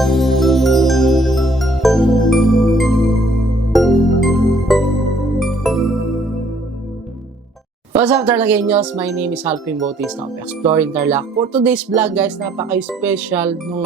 What's up Tarlagueños? My name is Alvin Bautista of Exploring Tarlac. For today's vlog guys, napaka-special nung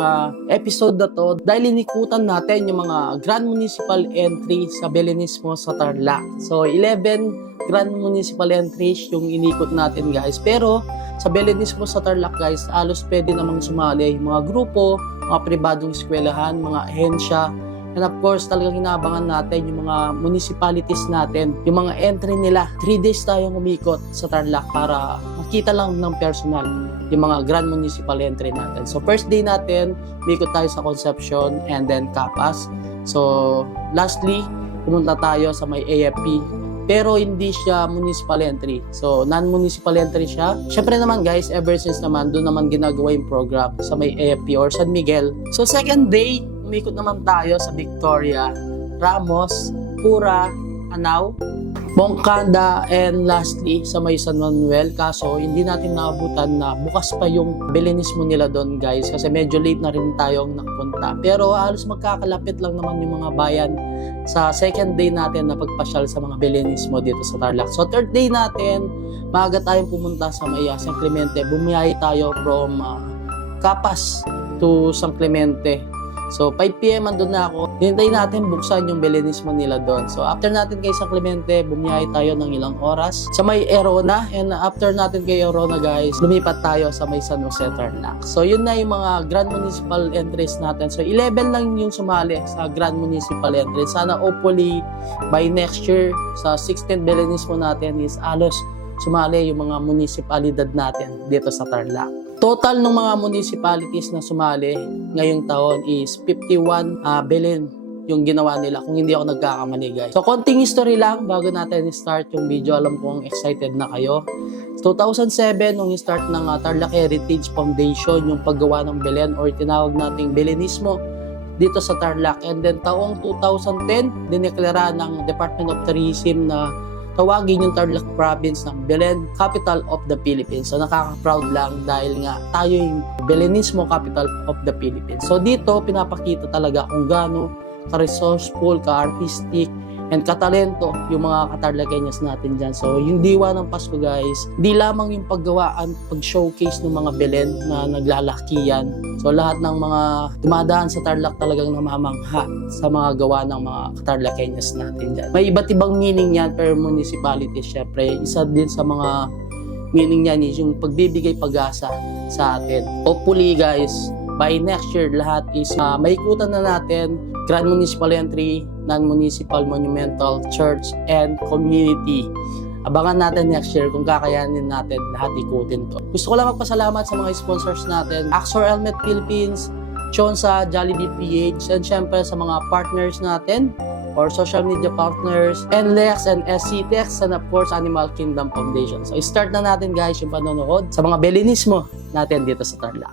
episode na to dahil inikutan natin yung mga Grand Municipal Entry sa Belenismo sa Tarlac. So 11 Grand Municipal Entries yung inikot natin guys. Pero sa Belenismo sa Tarlac guys, halos pwede namang sumali yung mga grupo, mga pribadong eskwelahan, mga ahensya. And of course, talagang inaabangan natin yung mga municipalities natin, yung mga entry nila. 3 days tayong umikot sa Tarlac para makita lang ng personal yung mga grand municipal entry natin. So first day natin, umikot tayo sa Concepcion and then Capas. So lastly, pumunta tayo sa may AFP. Pero hindi siya municipal entry. So non-municipal entry siya. Syempre naman guys, ever since naman, doon naman ginagawa yung program sa may AFP or San Miguel. So second day, umikot naman tayo sa Victoria, Ramos, Pura, Anao, Moncada, and lastly sa may San Manuel. Kaso hindi natin naabutan na bukas pa yung Belenismo nila doon guys kasi medyo late na rin tayong nakapunta. Pero halos magkakalapit lang naman yung mga bayan sa second day natin na pagpasyal sa mga Belenismo dito sa Tarlac. So third day natin, maaga tayong pumunta sa may San Clemente. Bumiyahe tayo from Capas to San Clemente. So 5 PM andun na ako. Hinintay natin buksan yung Belenismo nila doon. So after natin kay San Clemente, bumiyahe tayo ng ilang oras sa may Erona. And after natin kay Erona guys, lumipat tayo sa may San Jose Tarlac. So yun na yung mga Grand Municipal Entries natin. So 11 lang yung sumali sa Grand Municipal Entries. Sana hopefully by next year sa 16th Belenismo natin is alos sumali yung mga municipalidad natin dito sa Tarlac. Total ng mga municipalities na sumali ngayong taon is 51 Belen yung ginawa nila kung hindi ako nagkakamali guys. So konting history lang bago natin start yung video. Alam kong excited na kayo. 2007 nung start ng Tarlac Heritage Foundation yung paggawa ng Belen or tinawag nating Belenismo dito sa Tarlac. And then taong 2010 dineklara ng Department of Tourism na tawagin yung Tarlac Province ng Belen, Capital of the Philippines. So nakaka-proud lang dahil nga tayo yung Belenismo Capital of the Philippines. So dito pinapakita talaga kung gaano ka-resourceful, ka-artistic, and katalento yung mga Katarlagueños natin dyan. So yung diwa ng Pasko guys, di lamang yung paggawaan, pag-showcase ng mga Belen na naglalakihan. So lahat ng mga dumadaan sa Tarlac talagang namamangha sa mga gawa ng mga Katarlagueños natin dyan. May iba't ibang meaning yan per municipality. Syempre, isa din sa mga meaning yan is yung pagbibigay pag-asa sa atin. Hopefully guys, by next year lahat is maikutan na natin Grand Municipal Entry, Non-Municipal Monumental, Church, and Community. Abangan natin next year kung kakayanin natin lahat ikutin to. Gusto ko lang magpasalamat sa mga sponsors natin, Axor Helmet Philippines, Chonsa, Jollibee PH, and syempre sa mga partners natin or social media partners, NLEX and SCTEX, and of course Animal Kingdom Foundation. So start na natin guys yung panonood sa mga Belenismo natin dito sa Tarlac.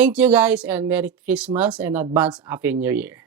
Thank you guys and Merry Christmas and advance Happy New Year.